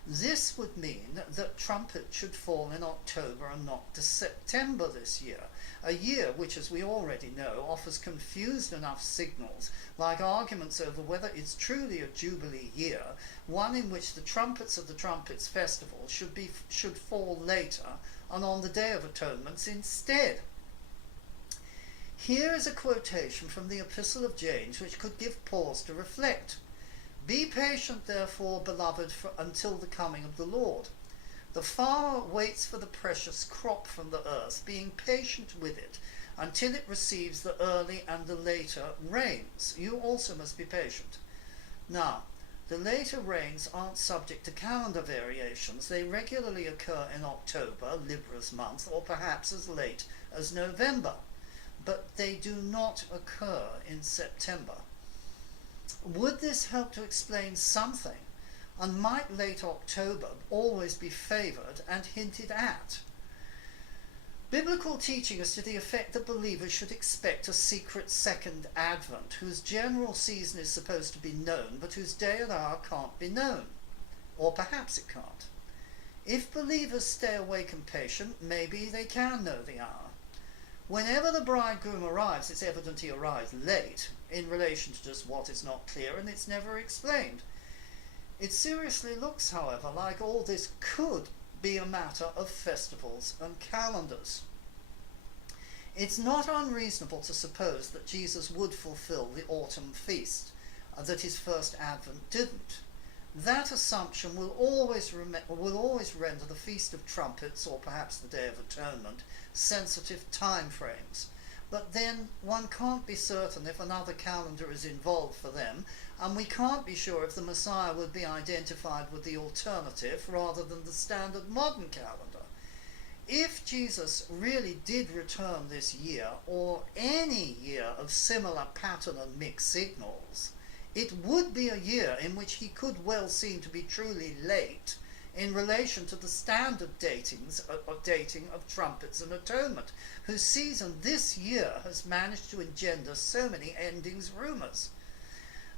This would mean that trumpet should fall in October and not to September this year, a year which, as we already know, offers confused enough signals, like arguments over whether it's truly a Jubilee year, one in which the trumpets of the Trumpets Festival should fall later and on the Day of Atonement instead. Here is a quotation from the Epistle of James which could give pause to reflect. Be patient, therefore, beloved, until the coming of the Lord. The farmer waits for the precious crop from the earth, being patient with it, until it receives the early and the later rains. You also must be patient. Now, the later rains aren't subject to calendar variations. They regularly occur in October, Libra's month, or perhaps as late as November. But they do not occur in September. Would this help to explain something? And might late October always be favoured and hinted at? Biblical teaching is to the effect that believers should expect a secret second advent, whose general season is supposed to be known, but whose day and hour can't be known. Or perhaps it can't. If believers stay awake and patient, maybe they can know the hour. Whenever the bridegroom arrives, it's evident he arrives late, in relation to just what is not clear, and it's never explained. It seriously looks, however, like all this could be a matter of festivals and calendars. It's not unreasonable to suppose that Jesus would fulfill the autumn feast, that his first advent didn't. That assumption will always render the Feast of Trumpets, or perhaps the Day of Atonement, sensitive time frames. But then one can't be certain if another calendar is involved for them, and we can't be sure if the Messiah would be identified with the alternative rather than the standard modern calendar. If Jesus really did return this year, or any year of similar pattern and mixed signals, it would be a year in which he could well seem to be truly late in relation to the standard dating of trumpets and atonement, whose season this year has managed to engender so many endings rumours.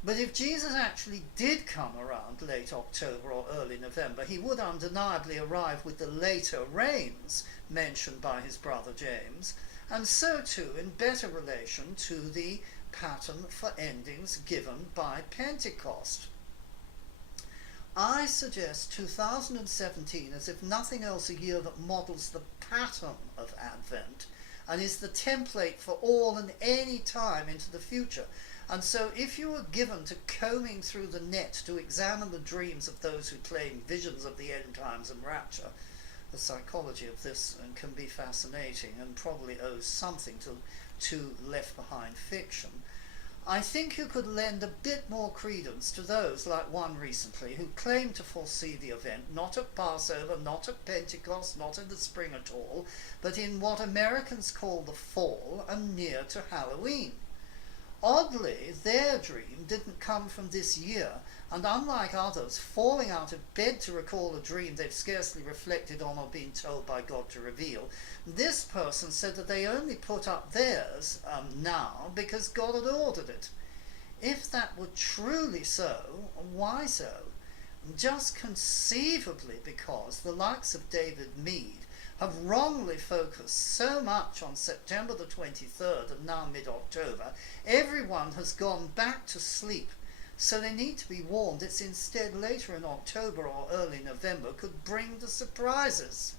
But if Jesus actually did come around late October or early November, he would undeniably arrive with the later rains mentioned by his brother James, and so too in better relation to the pattern for endings given by Pentecost. I suggest 2017 as, if nothing else, a year that models the pattern of Advent and is the template for all and any time into the future. And so if you were given to combing through the net to examine the dreams of those who claim visions of the end times and rapture, the psychology of this can be fascinating and probably owes something to left behind fiction. I think you could lend a bit more credence to those, like one recently, who claimed to foresee the event not at Passover, not at Pentecost, not in the spring at all, but in what Americans call the fall and near to Halloween. Oddly, their dream didn't come from this year, and unlike others, falling out of bed to recall a dream they've scarcely reflected on or been told by God to reveal, this person said that they only put up theirs now because God had ordered it. If that were truly so, why so? Just conceivably because the likes of David Mead have wrongly focused so much on September the 23rd and now mid-October, everyone has gone back to sleep So they need to be warned. It's instead later in October or early November could bring the surprises.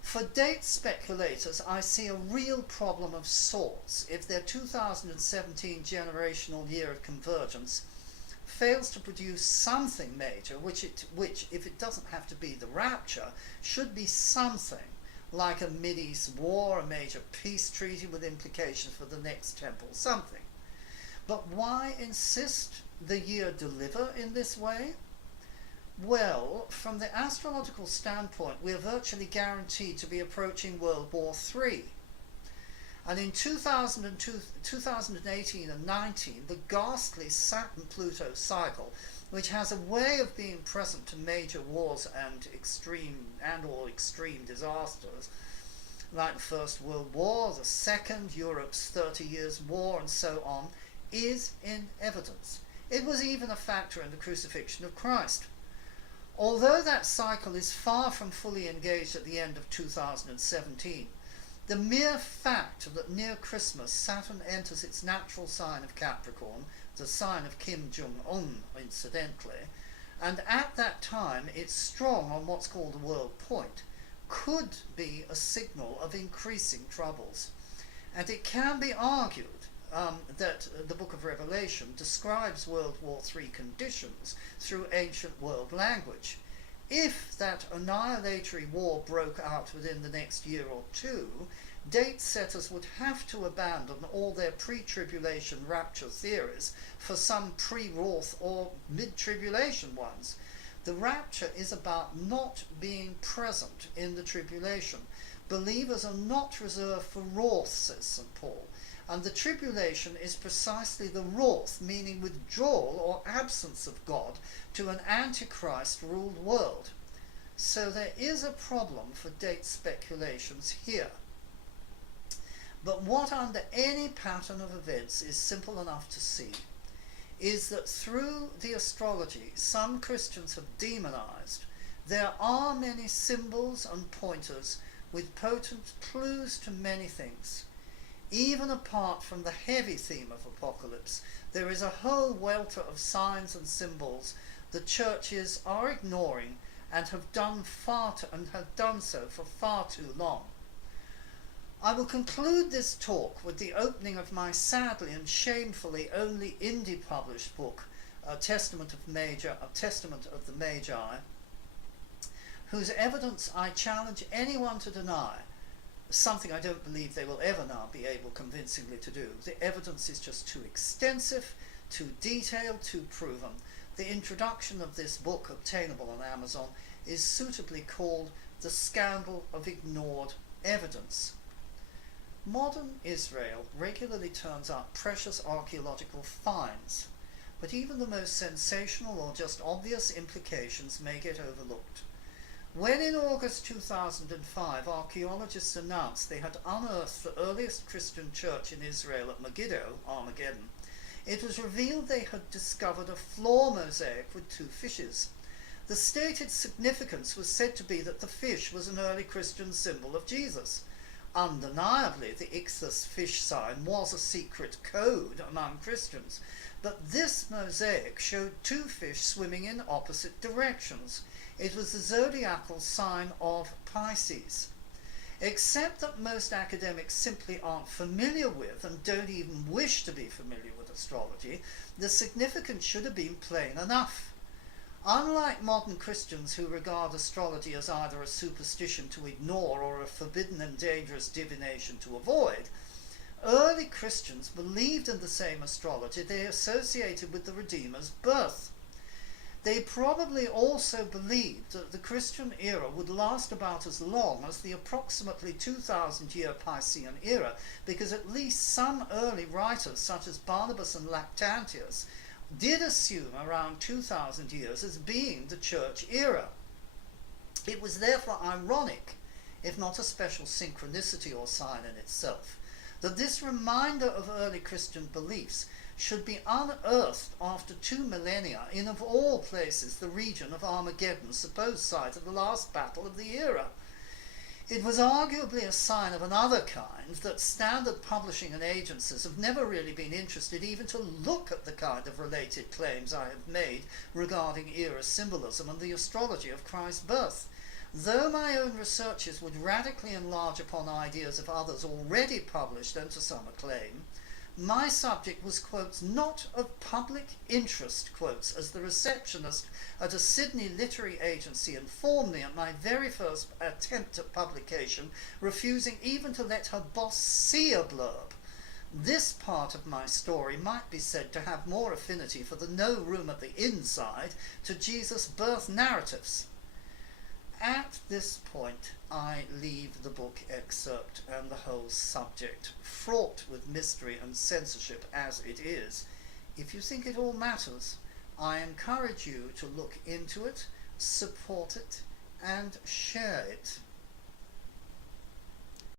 For date speculators, I see a real problem of sorts if their 2017 generational year of convergence fails to produce something major, which, if it doesn't have to be the rapture, should be something like a Mideast war, a major peace treaty with implications for the next temple, something. But why insist the year deliver in this way? Well, from the astrological standpoint, we are virtually guaranteed to be approaching World War III. And in 2018 and 19, the ghastly Saturn-Pluto cycle, which has a way of being present to major wars and extreme disasters, like the First World War, the Second, Europe's 30 Years' War, and so on, is in evidence. It was even a factor in the crucifixion of Christ. Although that cycle is far from fully engaged at the end of 2017, the mere fact that near Christmas Saturn enters its natural sign of Capricorn, the sign of Kim Jong-un incidentally, and at that time it's strong on what's called the world point, could be a signal of increasing troubles. And it can be argued that the book of Revelation describes World War III conditions through ancient world language. If that annihilatory war broke out within the next year or two, date setters would have to abandon all their pre-tribulation rapture theories for some pre-Roth or mid-tribulation ones. The rapture is about not being present in the tribulation. Believers are not reserved for Roth, says St. Paul. And the tribulation is precisely the Roth, meaning withdrawal or absence of God to an Antichrist-ruled world. So there is a problem for date speculations here. But what under any pattern of events is simple enough to see is that through the astrology some Christians have demonized, there are many symbols and pointers with potent clues to many things. Even apart from the heavy theme of apocalypse, there is a whole welter of signs and symbols the churches are ignoring and have done so for far too long. I will conclude this talk with the opening of my sadly and shamefully only indie published book, A Testament of the Magi, whose evidence I challenge anyone to deny, something I don't believe they will ever now be able convincingly to do. The evidence is just too extensive, too detailed, too proven. The introduction of this book, obtainable on Amazon, is suitably called The Scandal of Ignored Evidence. Modern Israel regularly turns up precious archaeological finds, but even the most sensational or just obvious implications may get overlooked. When in August 2005 archaeologists announced they had unearthed the earliest Christian church in Israel at Megiddo, Armageddon, it was revealed they had discovered a floor mosaic with two fishes. The stated significance was said to be that the fish was an early Christian symbol of Jesus. Undeniably, the ichthus fish sign was a secret code among Christians, but this mosaic showed two fish swimming in opposite directions. It was the zodiacal sign of Pisces. Except that most academics simply aren't familiar with and don't even wish to be familiar with astrology, the significance should have been plain enough. Unlike modern Christians who regard astrology as either a superstition to ignore or a forbidden and dangerous divination to avoid, early Christians believed in the same astrology they associated with the Redeemer's birth. They probably also believed that the Christian era would last about as long as the approximately 2,000-year Piscean era, because at least some early writers, such as Barnabas and Lactantius, did assume around 2,000 years as being the church era. It was therefore ironic, if not a special synchronicity or sign in itself, that this reminder of early Christian beliefs should be unearthed after 2 millennia in, of all places, the region of Armageddon, supposed site of the last battle of the era. It was arguably a sign of another kind that standard publishing and agencies have never really been interested even to look at the kind of related claims I have made regarding era symbolism and the astrology of Christ's birth. Though my own researches would radically enlarge upon ideas of others already published and to some acclaim, my subject was, quotes, not of public interest, quotes, as the receptionist at a Sydney literary agency informed me at my very first attempt at publication, refusing even to let her boss see a blurb. This part of my story might be said to have more affinity for the no room at the inside to Jesus' birth narratives. At this point, I leave the book excerpt and the whole subject, fraught with mystery and censorship as it is. If you think it all matters, I encourage you to look into it, support it, and share it.